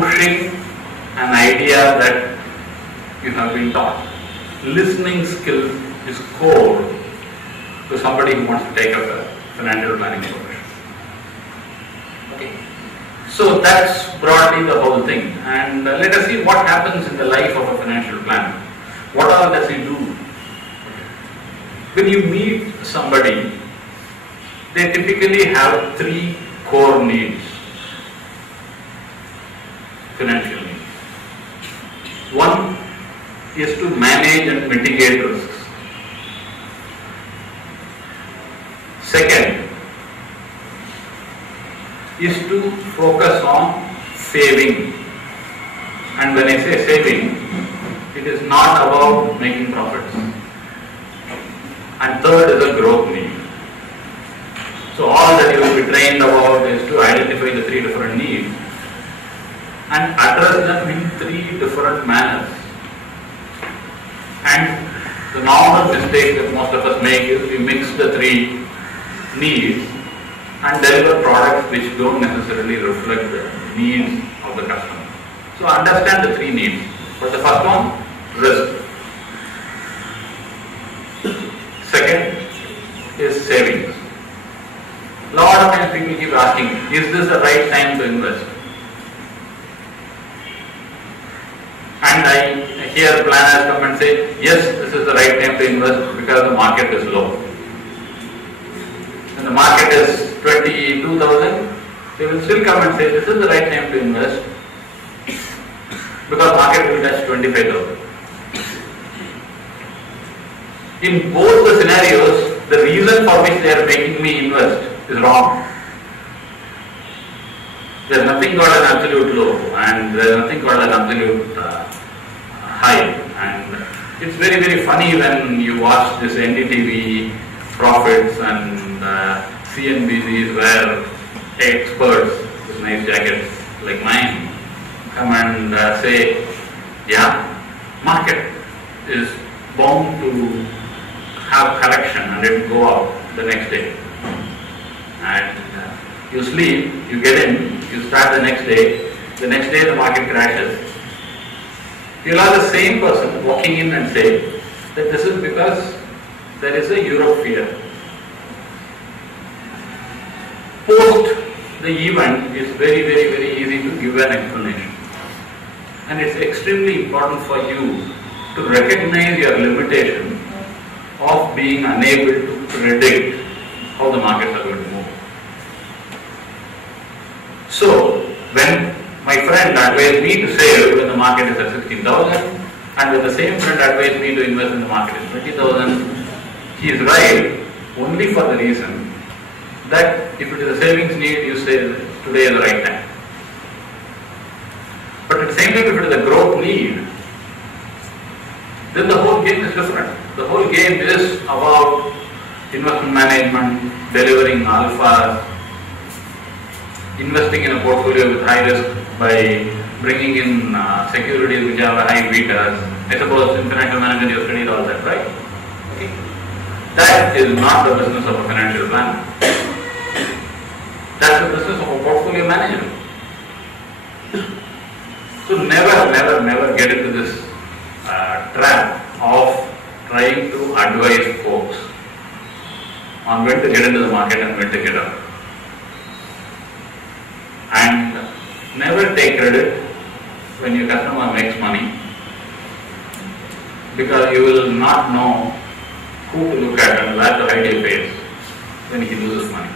pushing an idea that you have been taught. Listening skill is core to somebody who wants to take up a financial planning profession. Okay. So that's broadly the whole thing. And let us see what happens in the life of a financial planner. What all does he do? When you meet somebody, they typically have three core needs, financial needs. One is to manage and mitigate risks. Second is to focus on saving. And when I say saving, it is not about making profits. And third is a growth need. So all that you will be trained about is to identify the three different needs and address them in three different manners. And the normal mistake that most of us make is we mix the three needs and deliver products which don't necessarily reflect the needs of the customer. So understand the three needs. But the first one, risk. Second is savings. A lot of times people keep asking, is this the right time to invest? And I hear planners come and say, yes, this is the right time to invest because the market is low. When the market is 22,000, they will still come and say, this is the right time to invest because market will touch 25,000. In both the scenarios, the reason for which they are making me invest is wrong. There is nothing called an absolute low and there is nothing called an absolute high. And it's very, very funny when you watch this NDTV profits and CNBCs where experts with nice jackets like mine come and say, yeah, market is bound to have correction and it will go up the next day. And you sleep, you get in, you start the next day the market crashes. You'll have the same person walking in and say that this is because there is a Europe fear. Post the event is very, very, very easy to give an explanation. And it's extremely important for you to recognize your limitation of being unable to predict how the markets are going to move. So, when my friend advised me to save when the market is at 16,000 and when the same friend advised me to invest in the market is 20,000, he is right only for the reason that if it is a savings need, you say today is the right time. But at the same time, if it is a growth need, then the whole game is different. The whole game is about investment management, delivering alphas, investing in a portfolio with high risk by bringing in securities which have a high betas. I suppose in financial management you studied all that, right? Okay. That is not the business of a financial planner. That's the business of a portfolio manager. So never get into this trap of trying to advise folks on when to get into the market and when to get out. And never take credit when your customer makes money because you will not know who to look at and where to hide your face when he loses money.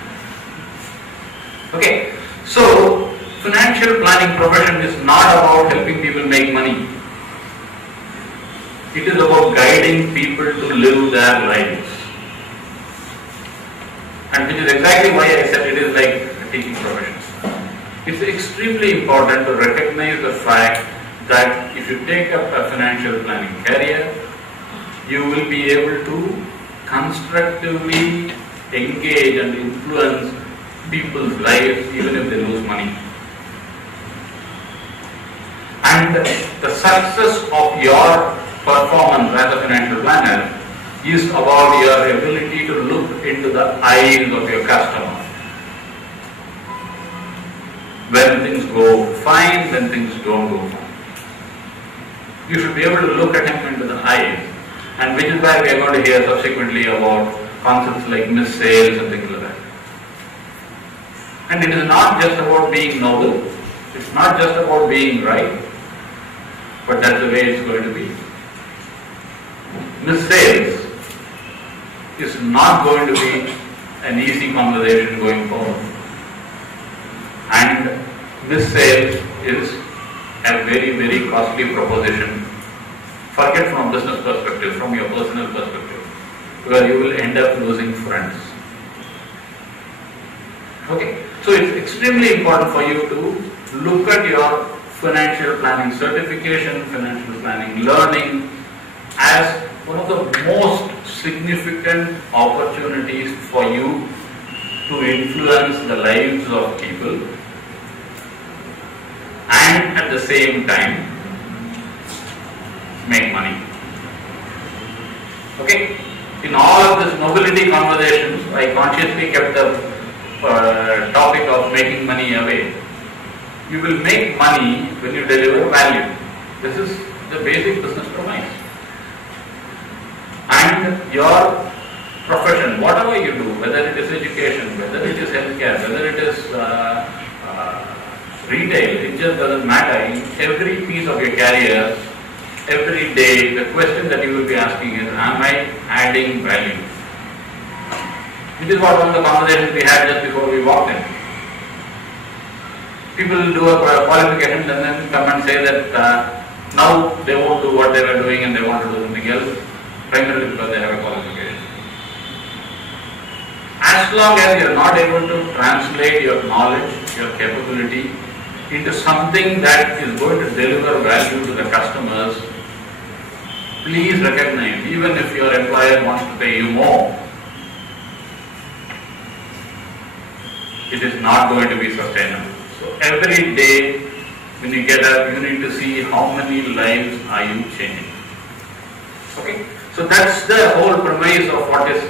Okay, so financial planning profession is not about helping people make money. It is about guiding people to live their lives. And which is exactly why I said it is like a teaching profession. It's extremely important to recognize the fact that if you take up a financial planning career, you will be able to constructively engage and influence people's lives even if they lose money. And the success of your performance as a financial planner is about your ability to look into the eyes of your customer when things go fine, when things don't go fine. You should be able to look at him into the eyes, and which is why we are going to hear subsequently about concepts like mis-sales and things like that. And it is not just about being noble, it's not just about being right, but that's the way it's going to be. Mis-sales is not going to be an easy conversation going forward. And mis-sales is a very, very costly proposition. Forget from a business perspective, from your personal perspective, because you will end up losing friends. Okay? So it's extremely important for you to look at your financial planning certification, financial planning learning as one of the most significant opportunities for you to influence the lives of people and at the same time make money. Okay? In all of this mobility conversations, I consciously kept the topic of making money away. You will make money when you deliver value. This is the basic business premise. And your profession, whatever you do, whether it is education, whether it is healthcare, whether it is retail, it just doesn't matter. In every piece of your career, every day, the question that you will be asking is, am I adding value? This is what one of the conversations we had just before we walked in. People do a qualification and then come and say that now they won't do what they were doing and they want to do something else, primarily because they have a qualification. As long as you are not able to translate your knowledge, your capability into something that is going to deliver value to the customers, please recognize, even if your employer wants to pay you more, it is not going to be sustainable. So every day when you get up, you need to see how many lives are you changing. Okay? So that's the whole premise of what is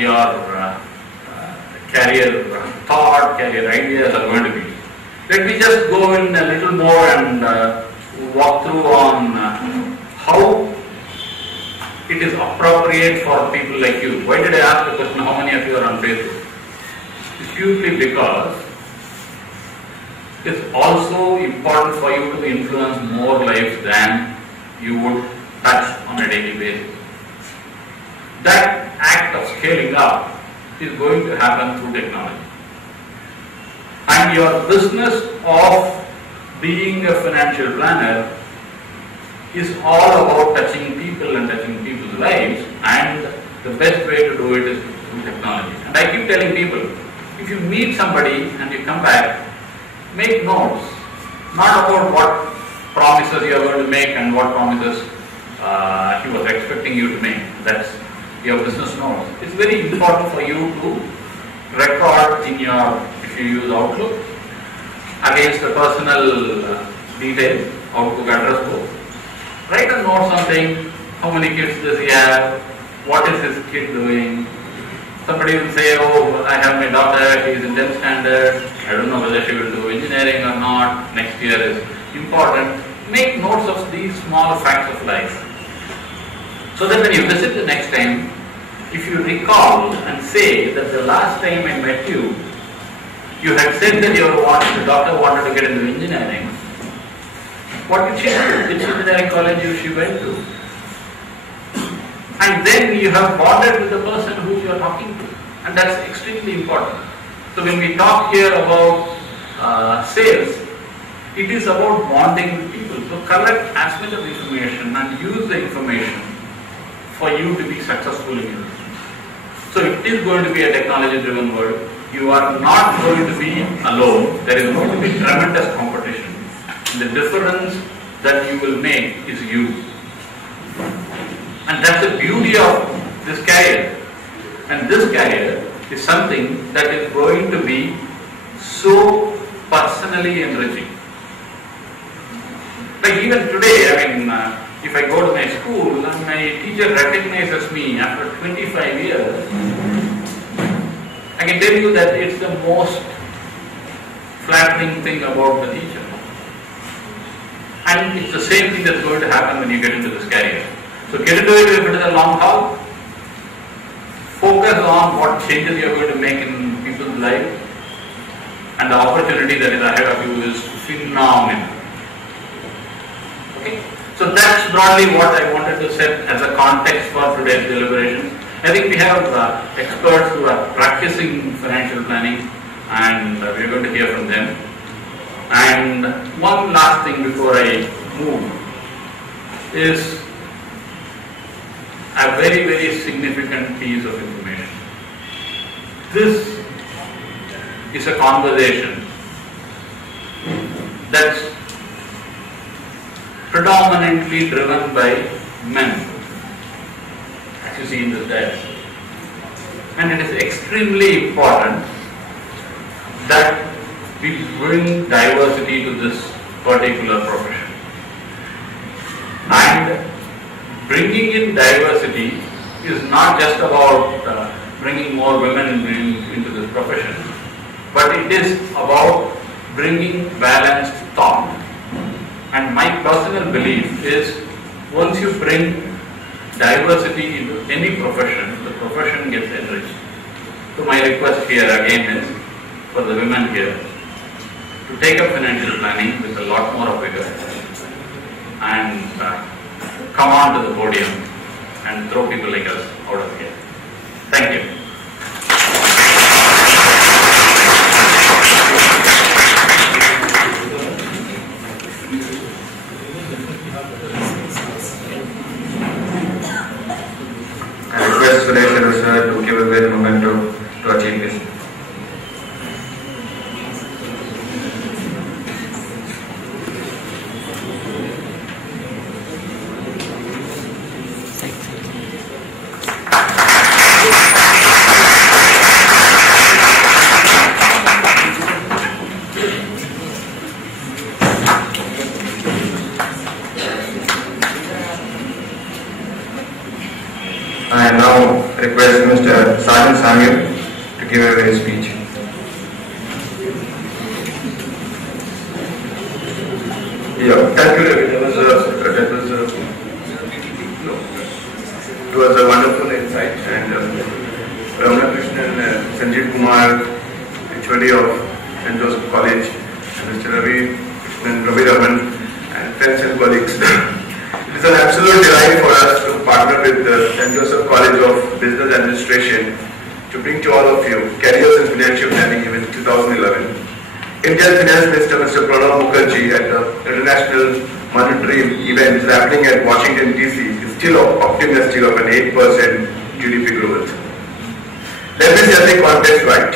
your career thought, career ideas are going to be. Let me just go in a little more and walk through on how it is appropriate for people like you. Why did I ask the question, how many of you are on Facebook? It's purely because it's also important for you to influence more lives than you would touch on a daily basis. That act of scaling up is going to happen through technology. And your business of being a financial planner is all about touching people and touching people's lives, and the best way to do it is through technology. And I keep telling people, if you meet somebody and you come back, make notes, not about what promises you are going to make and what promises he was expecting you to make. That's your business notes. It's very important for you to record in your, if you use Outlook, against the personal details, Outlook address book. Write a note something, how many kids does he have, what is his kid doing. Somebody will say, oh, I have my daughter, she is in 10th standard, I don't know whether she will do engineering or not, next year is important. Make notes of these small facts of life. So that when you visit the next time, if you recall and say that the last time I met you, you had said that the daughter wanted to get into engineering. What did she do? Which engineering college she went to? And then you have bonded with the person who you are talking to. And that's extremely important. So when we talk here about sales, it is about bonding with people. So collect as much of information and use the information for you to be successful in your business. So it is going to be a technology-driven world. You are not going to be alone. There is going to be tremendous competition. The difference that you will make is you. And that's the beauty of this career. And this career is something that is going to be so personally enriching. Like even today, if I go to my school and my teacher recognizes me after 25 years, I can tell you that it's the most flattering thing about the teacher. And it's the same thing that's going to happen when you get into this career. So get into it if it is a long haul. Focus on what changes you are going to make in people's lives. And the opportunity that is ahead of you is phenomenal. Okay? So that's broadly what I wanted to set as a context for today's deliberations. I think we have experts who are practicing financial planning, and we're going to hear from them. And one last thing before I move is a very, very significant piece of information. This is a conversation that's predominantly driven by men, as you see in this diagram. And it is extremely important that we bring diversity to this particular profession. And bringing in diversity is not just about bringing more women into this profession, but it is about bringing balanced thought. And my personal belief is once you bring diversity into any profession, the profession gets enriched. So my request here again is for the women here to take up financial planning with a lot more of vigor and come on to the podium and throw people like us out of here. Thank you. I request Suresh sir to give a great momentum to achieve this. I now request Mr. Sergeant Samuel to give a very speech. Yeah, thank you, Ravi. It was a wonderful insight. And Ramana Krishnan, Sanjeev Kumar, HOD of St. Joseph College, and Mr. Ravi Krishnan, Ravi Raman, and friends and colleagues. It is an absolute delight for us to partner with the St. Joseph College of Business Administration to bring to all of you Careers in Financial Planning Event 2011. Indian Finance Minister Mr. Pranab Mukherjee at the International Monetary Event is happening at Washington DC is still optimistic of an 8% GDP growth. Let me set the context right.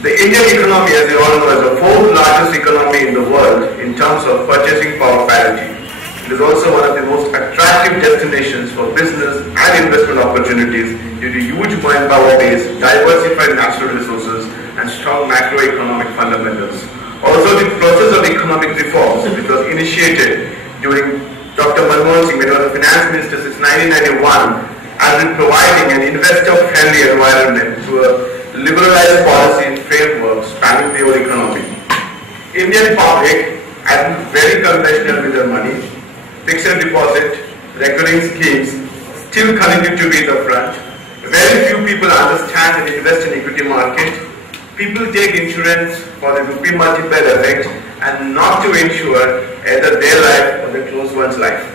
The Indian economy, as you all know, is the fourth largest economy in the world in terms of purchasing power parity. It is also one of the most attractive destinations for business and investment opportunities due to huge manpower base, diversified natural resources, and strong macroeconomic fundamentals. Also, the process of economic reforms, which was initiated during Dr. Manmohan Singh, when he was the finance minister since 1991, has been providing an investor-friendly environment through a liberalized policy and framework spanning the whole economy. Indian public has been very conventional with their money. Fixed deposit, recurring schemes still continue to be the front. Very few people understand and invest in equity market. People take insurance for the rupee multiplier effect and not to insure either their life or their close one's life.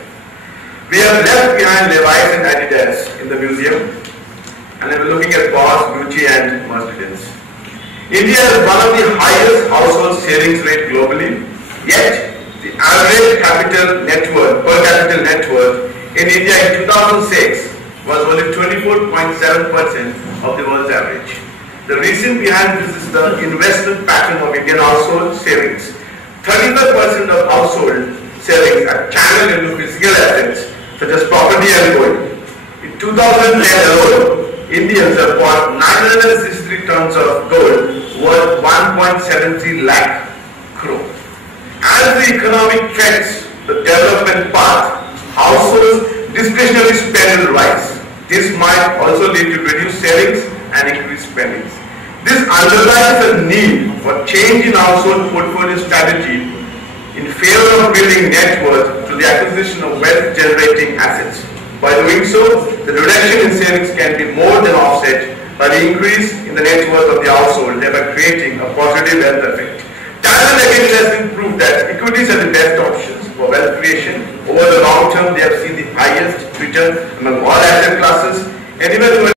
We have left behind Levi's and Adidas in the museum, and we're looking at Bosch, Gucci, and Mercedes. India has one of the highest household savings rate globally, yet the average capital net worth, per capita net worth in India in 2006 was only 24.7% of the world's average. The reason behind this is the investment pattern of Indian household savings. 35% of household savings are channeled into physical assets such as property and gold. In 2010 alone, Indians have bought 963 tons of gold worth 1.73 lakh crore. As the economic trends, the development path, households' discretionary spend will rise. This might also lead to reduced savings and increased spending. This This underlines a need for change in household portfolio strategy in favor of building net worth through the acquisition of wealth-generating assets. By doing so, the reduction in savings can be more than offset by the increase in the net worth of the household, thereby creating a positive wealth effect. Time and again it has been proved that equities are the best options for wealth creation. Over the long term, they have seen the highest return among all asset classes, and even